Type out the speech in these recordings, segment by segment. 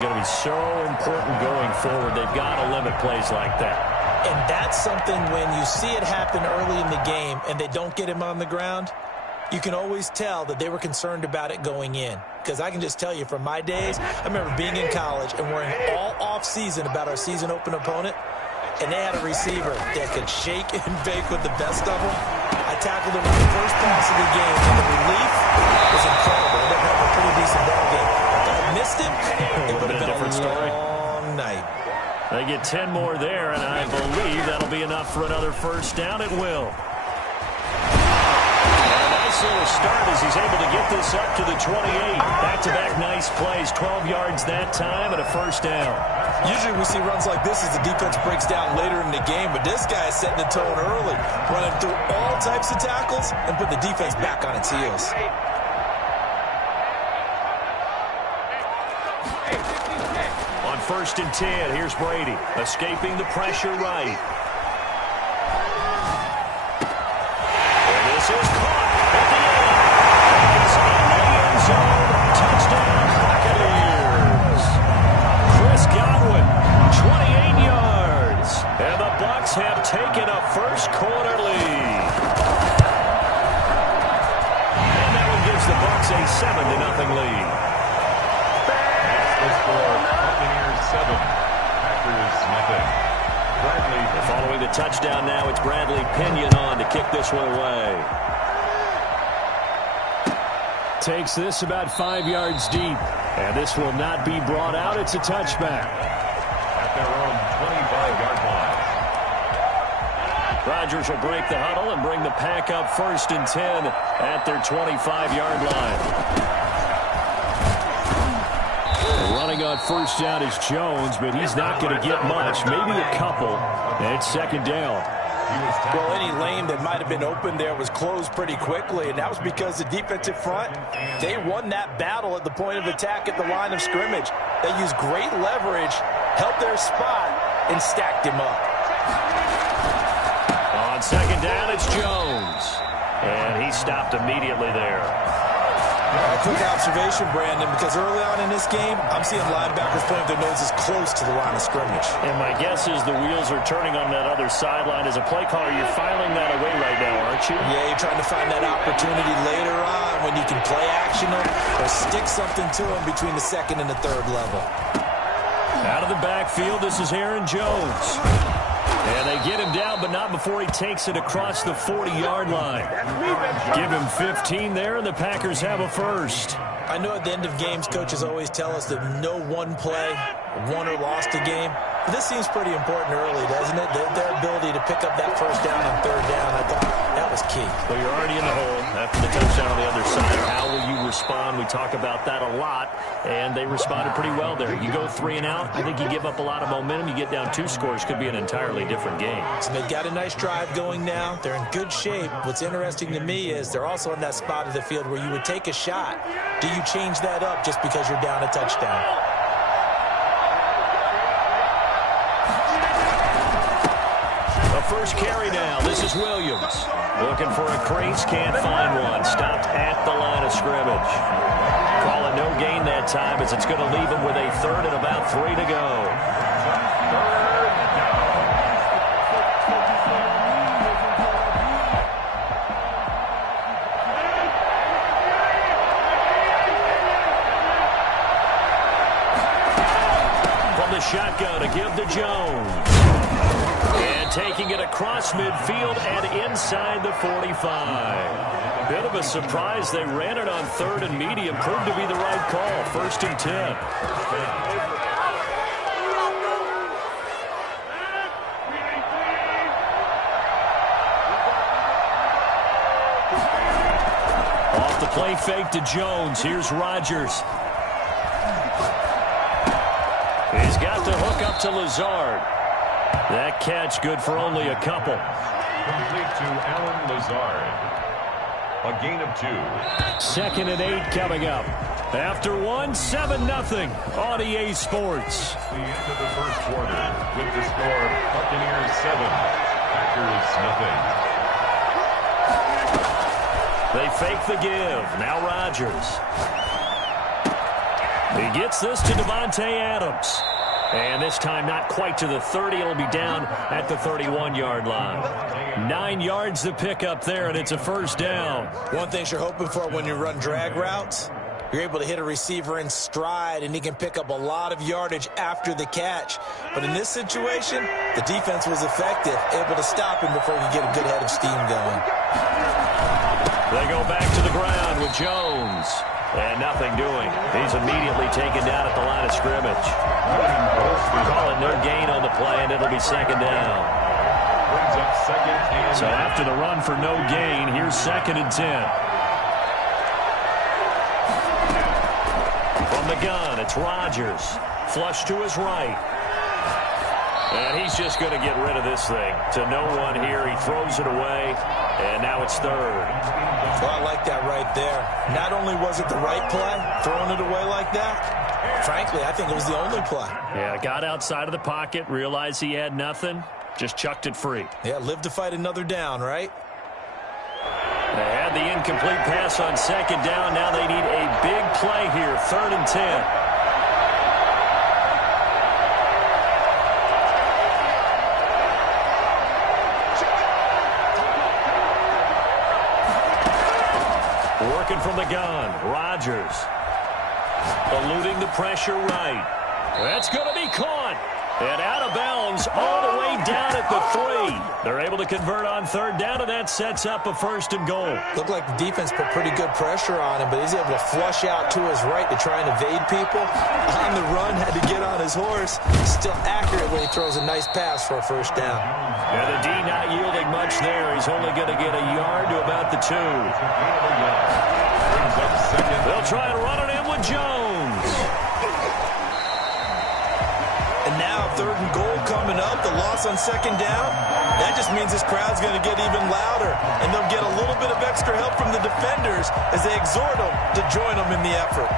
Going to be so important going forward. They've got to limit plays like that. And that's something when you see it happen early in the game and they don't get him on the ground, you can always tell that they were concerned about it going in. Because I can just tell you from my days, I remember being in college and worrying all off-season about our season open opponent, and they had a receiver that could shake and bake with the best of them. I tackled him on the first pass of the game, and the relief was incredible. They had a pretty decent ball game. If I missed him, it would have been a different story. Long night. They get 10 more there, and I believe that'll be enough for another first down. It will. A nice little start as he's able to get this up to the 28. Back-to-back nice plays, 12 yards that time and a first down. Usually we see runs like this as the defense breaks down later in the game, but this guy is setting the tone early, running through all types of tackles and putting the defense back on its heels. On 1st and 10, here's Brady, escaping the pressure right. And this is caught at the end. It's in the end zone. Touchdown, Buccaneers. Chris Godwin, 28 yards. And the Bucs have taken a first quarter lead. And that one gives the Bucs a 7-0 lead. The score, Buccaneers 7, Packers nothing. Bradley. Following the touchdown now, it's Bradley Pinion on to kick this one away. Takes this about 5 yards deep. And this will not be brought out. It's a touchback. At their own 25-yard line. Rodgers will break the huddle and bring the Pack up 1st and 10 at their 25-yard line. Running on first down is Jones, but he's not going to get much, maybe a couple. And it's 2nd down. Well, any lane that might have been open there was closed pretty quickly, and that was because the defensive front, they won that battle at the point of attack at the line of scrimmage. They used great leverage, held their spot, and stacked him up. On 2nd down, it's Jones. And he stopped immediately there. A quick observation, Brandon, because early on in this game, I'm seeing linebackers putting their noses close to the line of scrimmage. And my guess is the wheels are turning on that other sideline. As a play caller, you're filing that away right now, aren't you? Yeah, you're trying to find that opportunity later on when you can play action them or stick something to them between the 2nd and the 3rd level. Out of the backfield, this is Aaron Jones. And they get him down, but not before he takes it across the 40-yard line. Give him 15 there, and the Packers have a first. I know at the end of games, coaches always tell us that no one play won or lost a game. But this seems pretty important early, doesn't it? Their ability to pick up that first down on 3rd down, I thought that was key. Well, you're already in the hole after the touchdown on the other side. How will you respond? We talk about that a lot, and they responded pretty well there. You go 3 and out, I think you give up a lot of momentum. You get down 2 scores, could be an entirely different game. So they've got a nice drive going now. They're in good shape. What's interesting to me is they're also in that spot of the field where you would take a shot. Do you change that up just because you're down a touchdown? First carry now. This is Williams. Looking for a crease. Can't find one. Stopped at the line of scrimmage. Call it no gain that time as it's going to leave him with a 3rd and about 3 to go. From the shotgun to give to Jones. And taking it across midfield and inside the 45. Bit of a surprise. They ran it on 3rd and medium. Proved to be the right call. 1st and 10. Off the play fake to Jones. Here's Rodgers. He's got the hook up to Lazard. That catch good for only a couple. Complete to Alan Lazard. A gain of 2. 2nd and 8 coming up. After 1, 7-0 on EA Sports. The end of the first quarter with the score Buccaneers 7, Packers nothing. They fake the give. Now Rodgers. He gets this to Davante Adams. And this time not quite to the 30. It'll be down at the 31-yard line. 9 yards to pick up there, and it's a first down. One thing you're hoping for when you run drag routes, you're able to hit a receiver in stride, and he can pick up a lot of yardage after the catch. But in this situation, the defense was effective, able to stop him before he could get a good head of steam going. They go back to the ground with Jones. And nothing doing. He's immediately taken down at the line of scrimmage. Call it no gain on the play, and it'll be second down. So after the run for no gain, here's 2nd and 10. From the gun, it's Rodgers. Flush to his right. And he's just going to get rid of this thing. To no one here. He throws it away, and now it's 3rd. Well, I like that right there. Not only was it the right play, throwing it away like that, frankly, I think it was the only play. Yeah, got outside of the pocket, realized he had nothing, just chucked it free. Yeah, live to fight another down, right? They had the incomplete pass on 2nd down. Now they need a big play here, 3rd and 10. Working from the gun, Rodgers. Eluding the pressure right. That's going to be caught. And out of bounds all the way down at the 3. They're able to convert on 3rd down, and that sets up a 1st and goal. Looked like the defense put pretty good pressure on him, but he's able to flush out to his right to try and evade people. On the run, had to get on his horse. Still accurate when he throws a nice pass for a 1st down. And the D not yielding much there. He's only going to get a yard to about the 2. They'll try and run it in with Jones. And now 3rd and goal coming up. The loss on 2nd down. That just means this crowd's going to get even louder. And they'll get a little bit of extra help from the defenders as they exhort them to join them in the effort.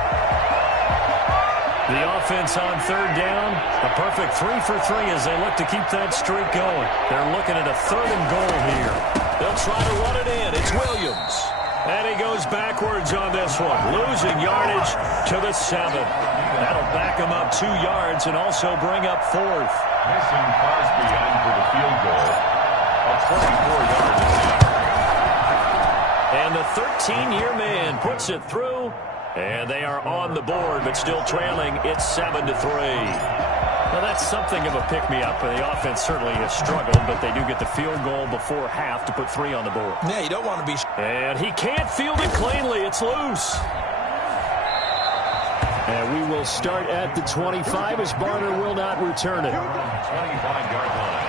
The offense on 3rd down, a perfect 3 for 3 as they look to keep that streak going. They're looking at a 3rd and goal here. They'll try to run it in. It's Williams. And he goes backwards on this one, losing yardage to the 7. That'll back him up 2 yards and also bring up 4th. Mason Crosby in for the field goal. A 24-yard attempt. And the 13-year man puts it through. And they are on the board, but still trailing. It's 7-3. Well, that's something of a pick-me-up. The offense certainly has struggled, but they do get the field goal before half to put 3 on the board. Yeah, you don't want to be... And he can't field it cleanly. It's loose. And we will start at the 25 as Barner will not return it. 25-yard line.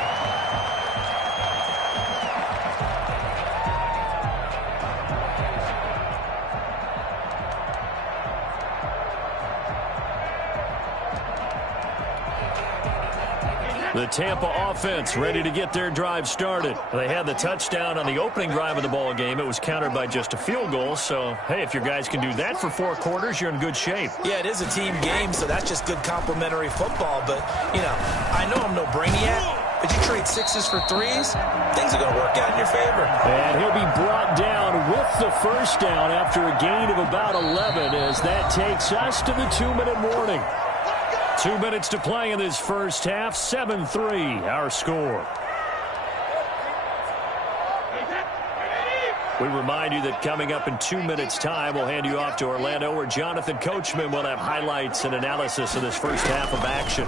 The Tampa offense ready to get their drive started. They had the touchdown on the opening drive of the ball game. It was countered by just a field goal. So, hey, if your guys can do that for 4 quarters, you're in good shape. Yeah, it is a team game, so that's just good complementary football. But, you know, I know I'm no brainiac, but you trade 6s for 3s, things are going to work out in your favor. And he'll be brought down with the 1st down after a gain of about 11 as that takes us to the 2-minute warning. 2 minutes to play in this first half. 7-3, our score. We remind you that coming up in 2 minutes' time, we'll hand you off to Orlando, where Jonathan Coachman will have highlights and analysis of this first half of action.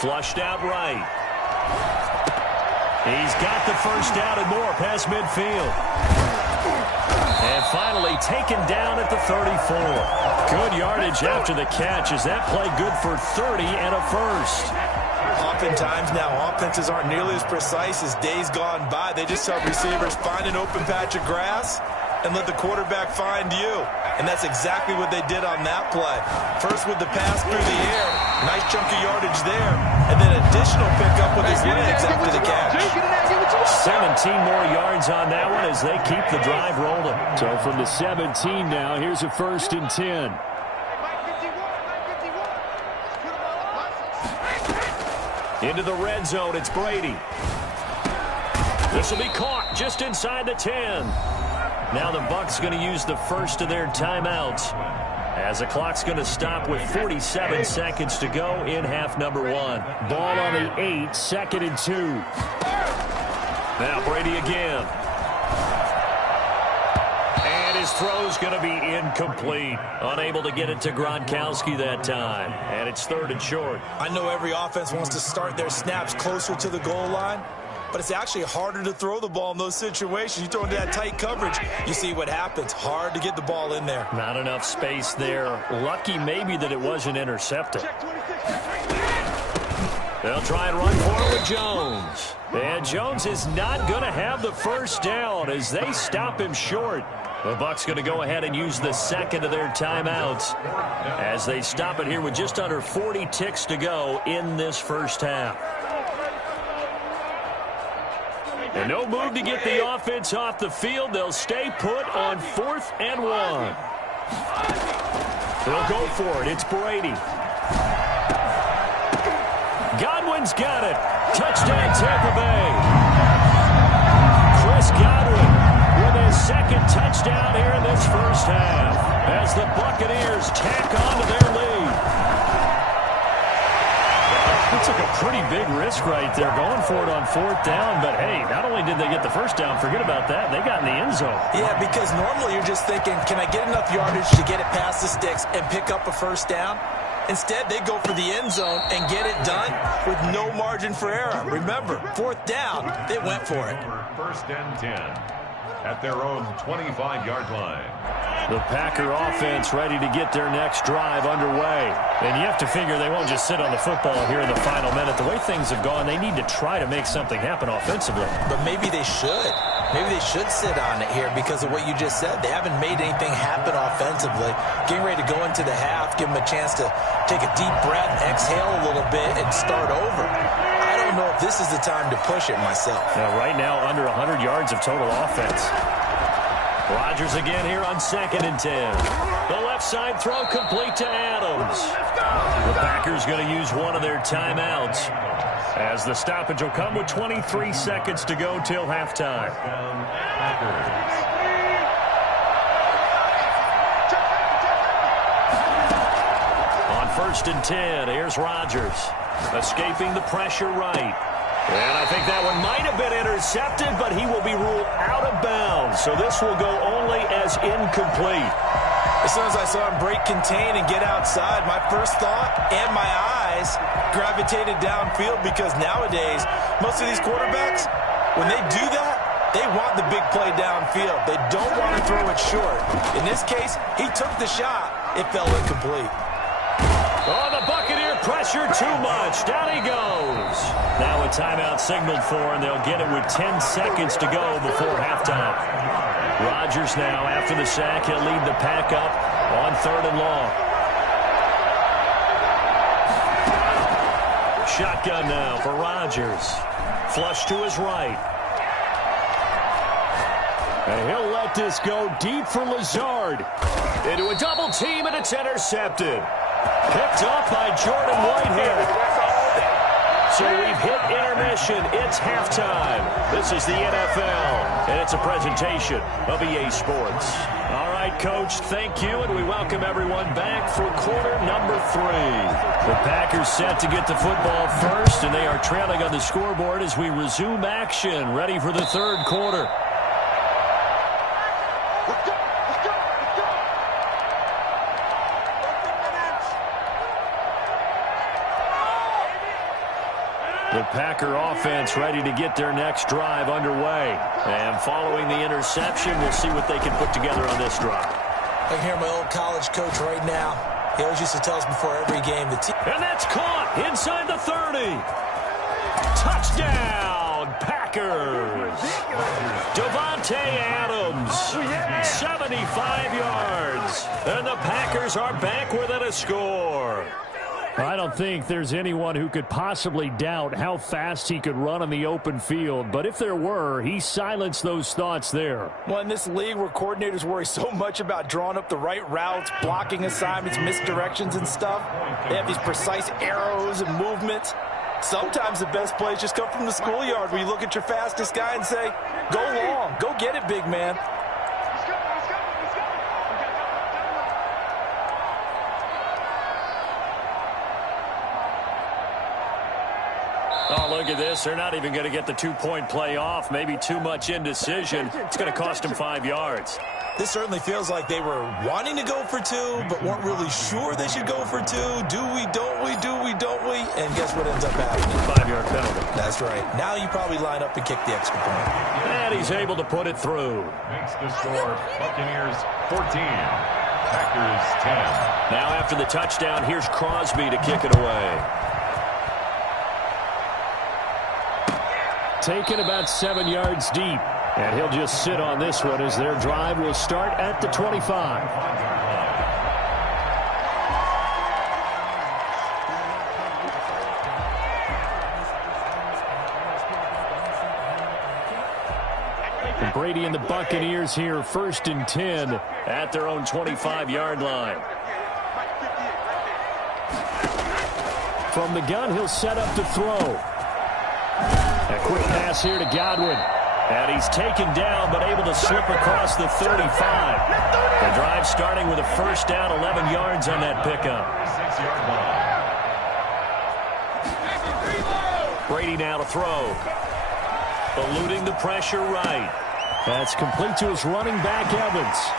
Flushed out right. He's got the 1st down and more past midfield. And finally taken down at the 34. Good yardage after the catch. Is that play good for 30 and a 1st? Oftentimes now offenses aren't nearly as precise as days gone by. They just tell receivers, find an open patch of grass and let the quarterback find you. And that's exactly what they did on that play. First with the pass through the air. Nice chunk of yardage there. And then additional pickup with his legs after the catch. 17 more yards on that one as they keep the drive rolling. So from the 17 now, here's a 1st and 10. Into the red zone, it's Brady. This will be caught just inside the 10. Now the Bucs going to use the first of their timeouts as the clock's going to stop with 47 seconds to go in half number one. Ball on the 8, 2nd and 2. Now Brady again. And his throw's going to be incomplete. Unable to get it to Gronkowski that time. And it's 3rd and short. I know every offense wants to start their snaps closer to the goal line, but it's actually harder to throw the ball in those situations. You throw into that tight coverage, you see what happens. Hard to get the ball in there. Not enough space there. Lucky maybe that it wasn't intercepted. They'll try and run for it with Jones. And Jones is not going to have the first down as they stop him short. The Bucs going to go ahead and use the second of their timeouts as they stop it here with just under 40 ticks to go in this first half. And no move to get the offense off the field. They'll stay put on 4th and 1. They'll go for it. It's Brady. Godwin's got it. Touchdown, Tampa Bay. Chris Godwin with his 2nd touchdown here in this first half as the Buccaneers tack on to their lead. He took a pretty big risk right there going for it on 4th down, but hey, not only did they get the first down, forget about that, they got in the end zone. Yeah, because normally you're just thinking, can I get enough yardage to get it past the sticks and pick up a first down? Instead, they go for the end zone and get it done with no margin for error. Remember, 4th down, they went for it. 1st and 10 at their own 25-yard line. The Packer offense ready to get their next drive underway. And you have to figure they won't just sit on the football here in the final minute. The way things have gone, they need to try to make something happen offensively. But maybe they should. Maybe they should sit on it here because of what you just said. They haven't made anything happen offensively. Getting ready to go into the half, give them a chance to take a deep breath, exhale a little bit, and start over. I don't know if this is the time to push it myself. Right now, under 100 yards of total offense. Rodgers again here on 2nd and 10. The left side throw complete to Adams. The Packers going to use one of their timeouts as the stoppage will come with 23 seconds to go till halftime. On 1st and 10, here's Rodgers. Escaping the pressure right. And I think that one might have been intercepted, but he will be ruled out of bounds. So this will go only as incomplete. As soon as I saw him break contain and get outside, my first thought and my eyes gravitated downfield because nowadays, most of these quarterbacks, when they do that, they want the big play downfield. They don't want to throw it short. In this case, he took the shot. It fell incomplete. Oh, the Buccaneer pressure too much. Down he goes. Now a timeout signaled for, and they'll get it with 10 seconds to go before halftime. Rodgers now, after the sack, he'll lead the pack up on 3rd and long. Shotgun now for Rodgers. Flush to his right. And he'll let this go deep for Lazard. Into a double team, and it's intercepted. Picked up by Jordan Whitehead. So we've hit intermission. It's halftime. This is the NFL, and it's a presentation of EA Sports. All right, Coach, thank you, and we welcome everyone back for quarter number 3. The Packers set to get the football first, and they are trailing on the scoreboard as we resume action, ready for the 3rd quarter. The Packer offense ready to get their next drive underway. And following the interception, we'll see what they can put together on this drive. I can hear my old college coach right now. He always used to tell us before every game. And that's caught inside the 30. Touchdown, Packers. Davante Adams, 75 yards. And the Packers are back within a score. I don't think there's anyone who could possibly doubt how fast he could run on the open field. But if there were, he silenced those thoughts there. Well, in this league where coordinators worry so much about drawing up the right routes, blocking assignments, misdirections and stuff, they have these precise arrows and movements. Sometimes the best plays just come from the schoolyard where you look at your fastest guy and say, go long, go get it, big man. Oh, look at this. They're not even going to get the two-point play off. Maybe too much indecision. It's going to cost them 5 yards. This certainly feels like they were wanting to go for two, but weren't really sure they should go for two. Do we, don't we, do we, don't we? And guess what ends up happening? 5-yard penalty. That's right. Now you probably line up and kick the extra point. And he's able to put it through. Makes the score Buccaneers 14, Packers 10. Now after the touchdown, here's Crosby to kick it away. Taken about 7 yards deep. And he'll just sit on this one as their drive will start at the 25. And Brady and the Buccaneers here, 1st and 10 at their own 25-yard line. From the gun, he'll set up to throw. A quick pass here to Godwin. And he's taken down, but able to slip across the 35. The drive starting with a first down, 11 yards on that pickup. 6-yard line. Brady now to throw. Eluding the pressure right. That's complete to his running back, Evans.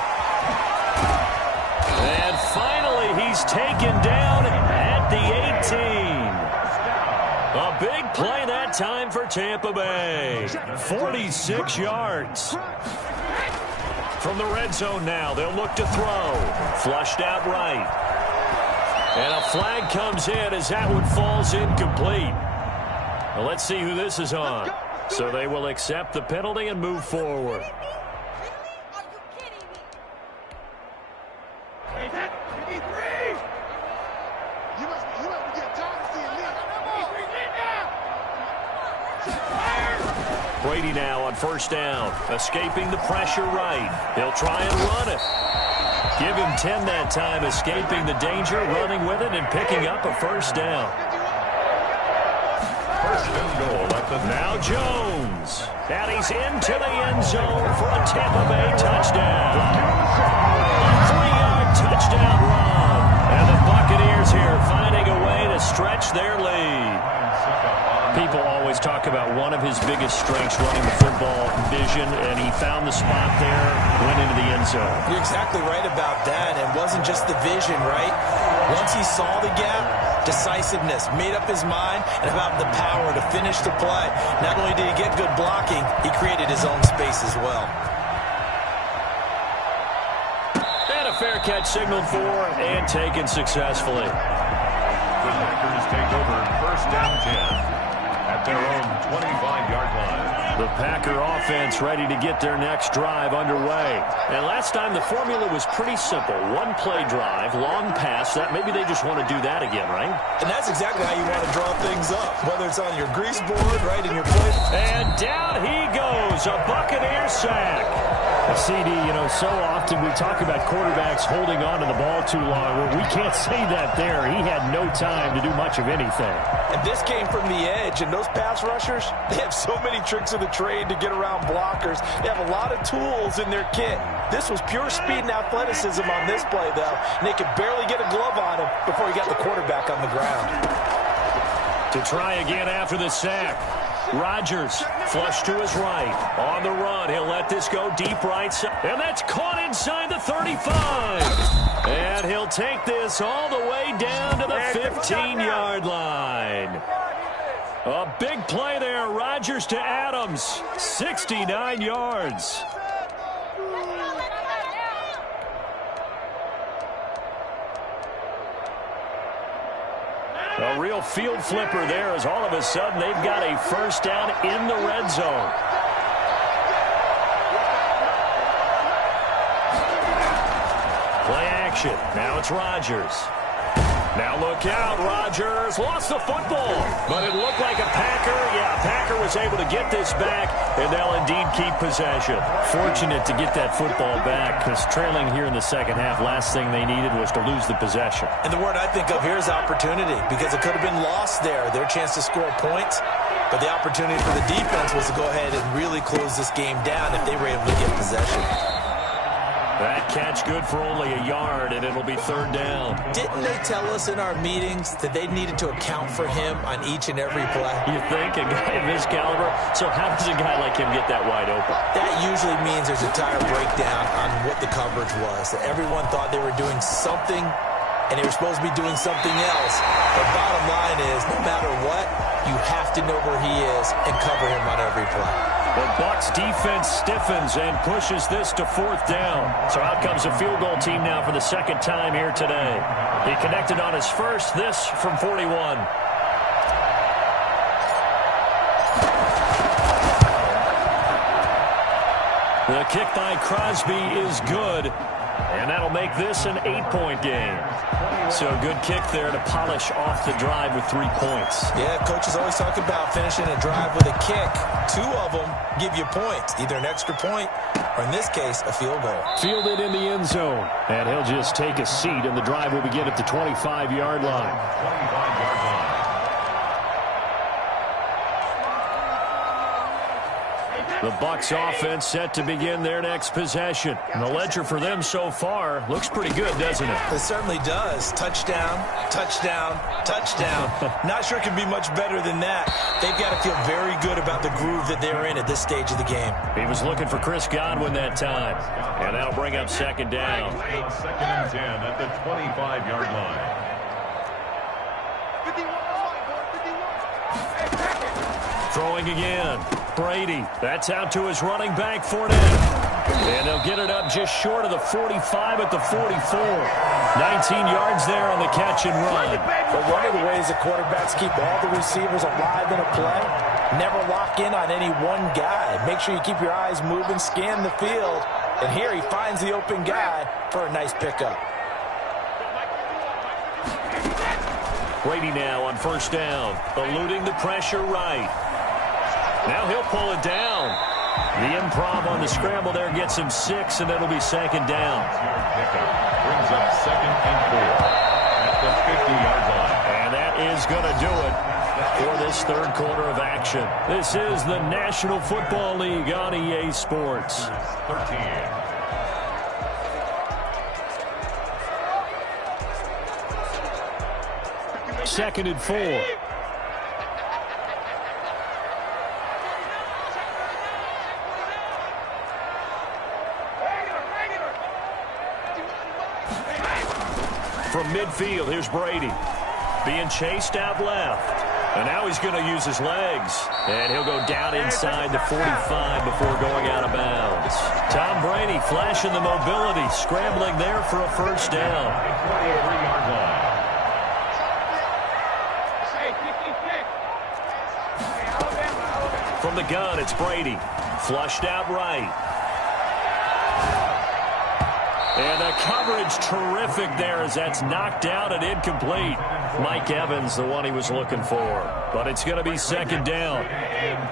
And finally, he's taken down at the 18. A big play that time for Tampa Bay. 46 yards. From the red zone now, they'll look to throw. Flushed out right. And a flag comes in as that one falls incomplete. Well, let's see who this is on. So they will accept the penalty and move forward. Brady now on first down, escaping the pressure right. He'll try and run it. Give him 10 that time, escaping the danger, running with it, and picking up a first down. First and goal at the now Jones. And he's into the end zone for a Tampa Bay touchdown. A 3-yard touchdown run. And the Buccaneers here finding a way to stretch their lead. People always talk about one of his biggest strengths running the football, vision, and he found the spot there, went into the end zone. You're exactly right about that. It wasn't just the vision, right? Once he saw the gap, decisiveness, made up his mind, and about the power to finish the play. Not only did he get good blocking, he created his own space as well. And a fair catch signaled for and taken successfully. The Packers take over first and 10 at their own 25-yard line. The Packer offense ready to get their next drive underway. And last time the formula was pretty simple. One play drive, long pass. That maybe they just want to do that again, right? And that's exactly how you want to draw things up, whether it's on your grease board, right, in your play. And down he goes, a Buccaneer sack. CD, you know, so often we talk about quarterbacks holding on to the ball too long. Well, we can't say that there. He had no time to do much of anything. And this came from the edge, and those pass rushers, they have so many tricks of the trade to get around blockers. They have a lot of tools in their kit. This was pure speed and athleticism on this play, though, and they could barely get a glove on him before he got the quarterback on the ground. To try again after the sack. Rodgers flush to his right. On the run, he'll let this go deep right side. And that's caught inside the 35. And he'll take this all the way down to the 15-yard line. A big play there. Rodgers to Adams. 69 yards. A real field flipper there as all of a sudden they've got a first down in the red zone. Play action. Now it's Rodgers. Now look out, Rodgers lost the football, but it looked like a Packer. Yeah, Packer was able to get this back, and they'll indeed keep possession. Fortunate to get that football back, because trailing here in the second half, last thing they needed was to lose the possession. And the word I think of here is opportunity, because it could have been lost there, their chance to score points. But the opportunity for the defense was to go ahead and really close this game down if they were able to get possession. That catch good for only a yard, and it'll be third down. Didn't they tell us in our meetings that they needed to account for him on each and every play? You think? A guy of his caliber? So how does a guy like him get that wide open? That usually means there's a tire breakdown on what the coverage was. That everyone thought they were doing something, and they were supposed to be doing something else. The bottom line is, no matter what, you have to know where he is and cover him on every play. The Bucs defense stiffens and pushes this to fourth down. So out comes a field goal team now for the second time here today. He connected on his first, this from 41. The kick by Crosby is good, and that'll make this an 8-point game. So good kick there to polish off the drive with 3 points. Yeah, coaches always talk about finishing a drive with a kick. 2 of them give you points, either an extra point or, in this case, a field goal. Fielded in the end zone, and he'll just take a seat, and the drive will begin at the 25-yard line. 25-yard line. The Bucs offense set to begin their next possession. And the ledger for them so far looks pretty good, doesn't it? It certainly does. Touchdown, touchdown, touchdown. Not sure it can be much better than that. They've got to feel very good about the groove that they're in at this stage of the game. He was looking for Chris Godwin that time. And that'll bring up second down. Second and 10 at the 25-yard line. Throwing again. Brady. That's out to his running back, Fournette. And they'll get it up just short of the 45 at the 44. 19 yards there on the catch and run. But one of the ways the quarterbacks keep all the receivers alive in a play, never lock in on any one guy. Make sure you keep your eyes moving, scan the field. And here he finds the open guy for a nice pickup. Brady now on first down, eluding the pressure right. Now he'll pull it down. The improv on the scramble there gets him 6, and it'll be second down. Brings up second and 4 at the 50-yard line. And that is going to do it for this third quarter of action. This is the National Football League on EA Sports. 13. Second and 4. From midfield, here's Brady. Being chased out left. And now he's going to use his legs. And he'll go down inside the 45 before going out of bounds. Tom Brady flashing the mobility, scrambling there for a first down. 23-yard line. From the gun, it's Brady. Flushed out right. And the coverage terrific there as that's knocked out and incomplete. Mike Evans, the one he was looking for. But it's going to be second down. And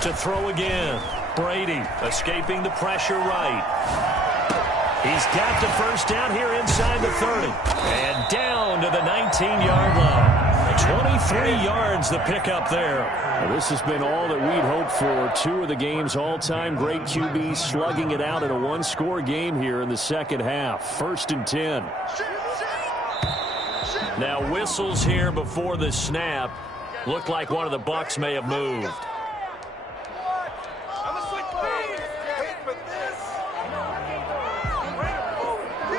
10. To throw again. Brady escaping the pressure right. He's got the first down here inside the 30. And down to the 19-yard line. 23 yards the pickup there. Well, this has been all that we'd hoped for. 2 of the game's all-time great QBs slugging it out in a one-score game here in the second half. First and 10. Now whistles here before the snap. Looked like one of the Bucs may have moved.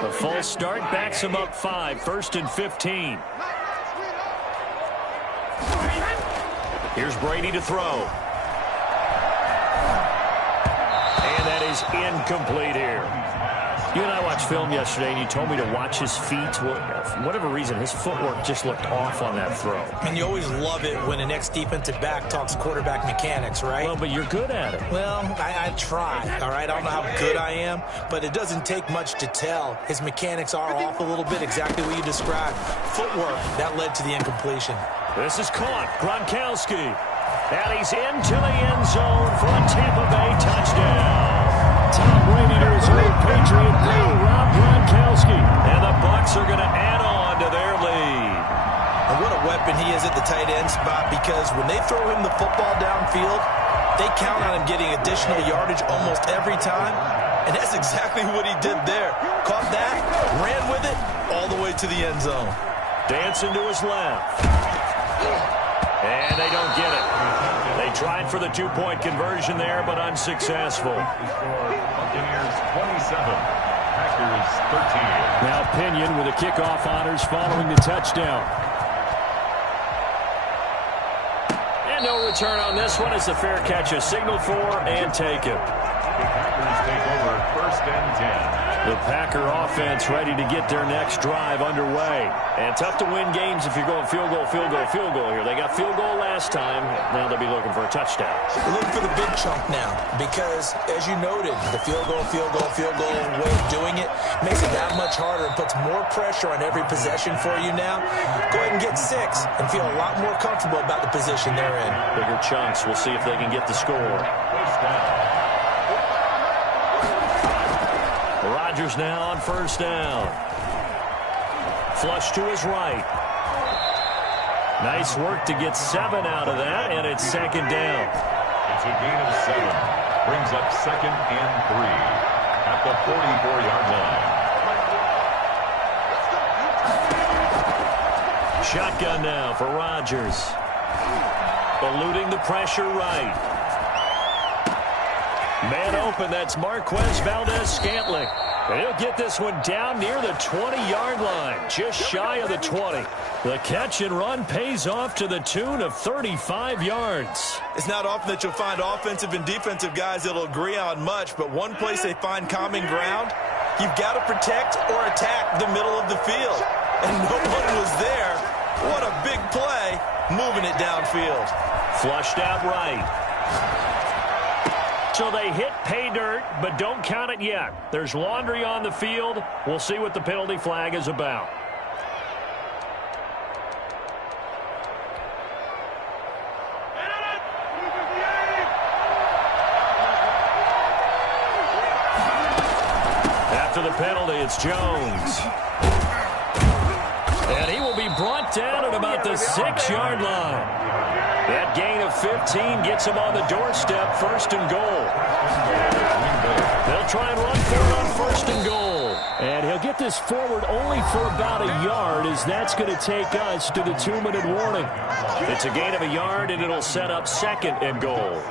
The false start backs him up 5. First and 15. Here's Brady to throw. And that is incomplete here. You and I watched film yesterday, and you told me to watch his feet. Well, for whatever reason, his footwork just looked off on that throw. And you always love it when an ex-defensive back talks quarterback mechanics, right? Well, but you're good at it. Well, I try, all right? I don't know how good I am, but it doesn't take much to tell. His mechanics are off a little bit, exactly what you described. Footwork, that led to the incompletion. This is caught. Gronkowski. And he's into the end zone for a Tampa Bay touchdown. Tom Brady to his old Patriot blue, Rob Gronkowski. And the Bucs are going to add on to their lead. And what a weapon he is at the tight end spot, because when they throw him the football downfield, They count on him getting additional yardage almost every time, and that's exactly what he did there. Caught that, ran with it, all the way to the end zone. Dancing to his left. And they don't get it. They tried for the two-point conversion there, but unsuccessful. Buccaneers 27, Packers 13. Now Pinion with the kickoff honors following the touchdown. And no return on this one as the fair catch is signaled for and taken. The Packers take over 1st and 10. The Packer offense ready to get their next drive underway. And tough to win games if you're going field goal, field goal, field goal here. They got field goal last time. Now they'll be looking for a touchdown. We're looking for the big chunk now because, as you noted, the field goal way of doing it makes it that much harder and puts more pressure on every possession for you now. Go ahead and get 6 and feel a lot more comfortable about the position they're in. Bigger chunks. We'll see if they can get the score. 1st down. Rodgers now on 1st down. Flush to his right. Nice work to get 7 out of that, and it's 2nd down. It's a gain of 7. Brings up 2nd and 3 at the 44-yard line. Shotgun now for Rodgers. Eluding the pressure right. Man open, that's Marquez Valdez-Scantling. And he'll get this one down near the 20-yard line, just shy of the 20. The catch and run pays off to the tune of 35 yards. It's not often that you'll find offensive and defensive guys that'll agree on much, but one place they find common ground, you've got to protect or attack the middle of the field. And no one was there. What a big play, moving it downfield. Flushed out right. So they hit pay dirt, but don't count it yet. There's laundry on the field. We'll see what the penalty flag is about. After the penalty, it's Jones. And he will be brought down at about the 6-yard line. That gain of 15 gets him on the doorstep, 1st and goal. They'll try and run for it on 1st and goal. And he'll get this forward only for about a yard, as that's going to take us to the 2-minute warning. It's a gain of a yard, and it'll set up 2nd and goal.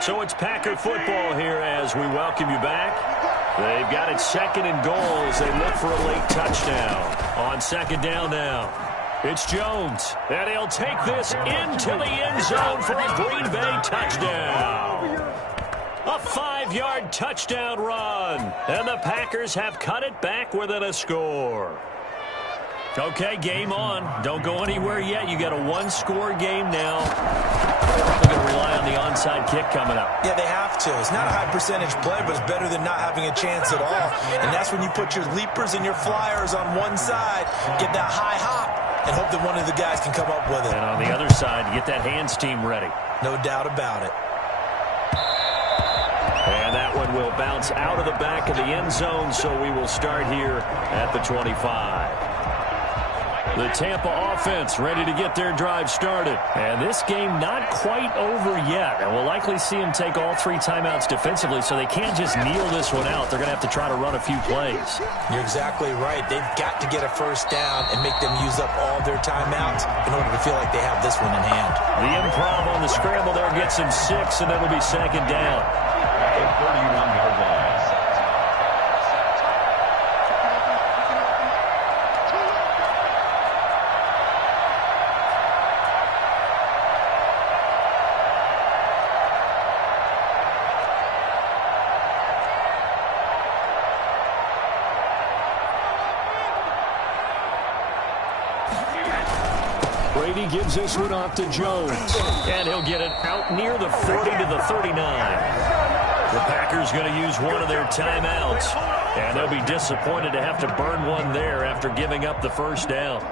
So it's Packer football here as we welcome you back. They've got it 2nd and goal as they look for a late touchdown. On 2nd down now, it's Jones. And he'll take this into the end zone for a Green Bay touchdown. A 5-yard touchdown run. And the Packers have cut it back within a score. Okay, game on. Don't go anywhere yet. You got a 1-score game now. They're going to rely on the onside kick coming up. Yeah, they have to. It's not a high percentage play, but it's better than not having a chance at all. And that's when you put your leapers and your flyers on one side, get that high hop, and hope that one of the guys can come up with it. And on the other side, get that hands team ready. No doubt about it. And that one will bounce out of the back of the end zone, so we will start here at the 25. The Tampa offense ready to get their drive started. And this game not quite over yet. And we'll likely see them take all 3 timeouts defensively, so they can't just kneel this one out. They're going to have to try to run a few plays. You're exactly right. They've got to get a 1st down and make them use up all their timeouts in order to feel like they have this one in hand. The improv on the scramble there gets him 6, and it'll be 2nd down. At the 31-yard line. Brady gives this one off to Jones. And he'll get it out near the 40 to the 39. The Packers going to use one of their timeouts. And they'll be disappointed to have to burn one there after giving up the 1st down.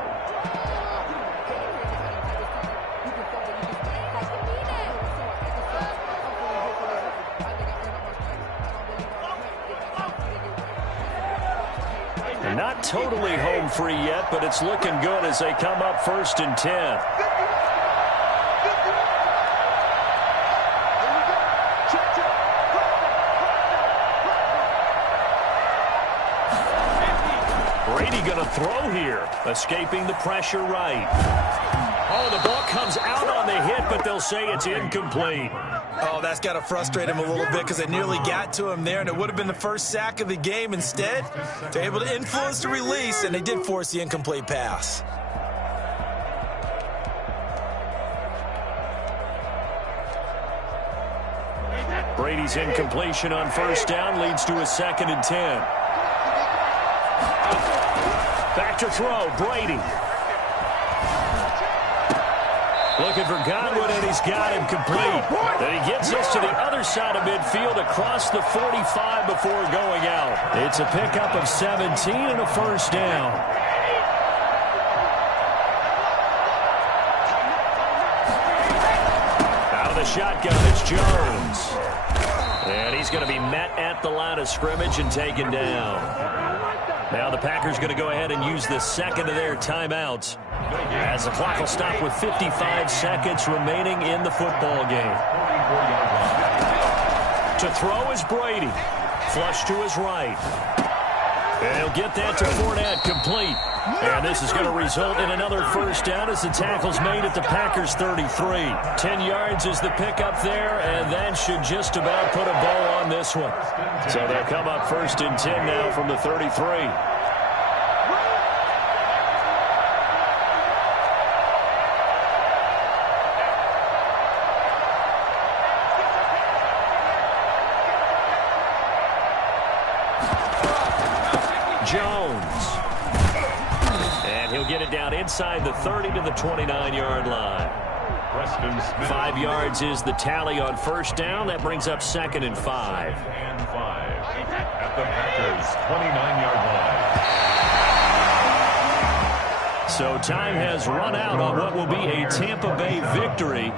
And not totally home free yet, but it's looking good as they come up 1st and 10. Brady going to throw here, escaping the pressure right. Oh, the ball comes out on the hit, but they'll say it's incomplete. Oh, that's got to frustrate him a little bit because they nearly got to him there, and it would have been the first sack of the game. Instead, they're able to influence the release, and they did force the incomplete pass. Brady's incompletion on 1st down leads to a 2nd and 10. Back to throw, Brady. Looking for Godwin, and he's got him complete. Then he gets us to the other side of midfield across the 45 before going out. It's a pickup of 17 and a 1st down. Out of the shotgun, it's Jones. And he's going to be met at the line of scrimmage and taken down. Now the Packers going to go ahead and use the second of their timeouts as the clock will stop with 55 seconds remaining in the football game. To throw is Brady. Flush to his right. And he'll get that to Fournette, complete. And this is going to result in another 1st down as the tackle's made at the Packers' 33. 10 yards is the pickup there, and that should just about put a bow on this one. So they'll come up 1st and 10 now from the 33. Jones. And he'll get it down inside the 30 to the 29-yard line. 5 yards is the tally on 1st down. That brings up 2nd and 5. At the Packers' 29-yard line. So time has run out on what will be a Tampa Bay victory.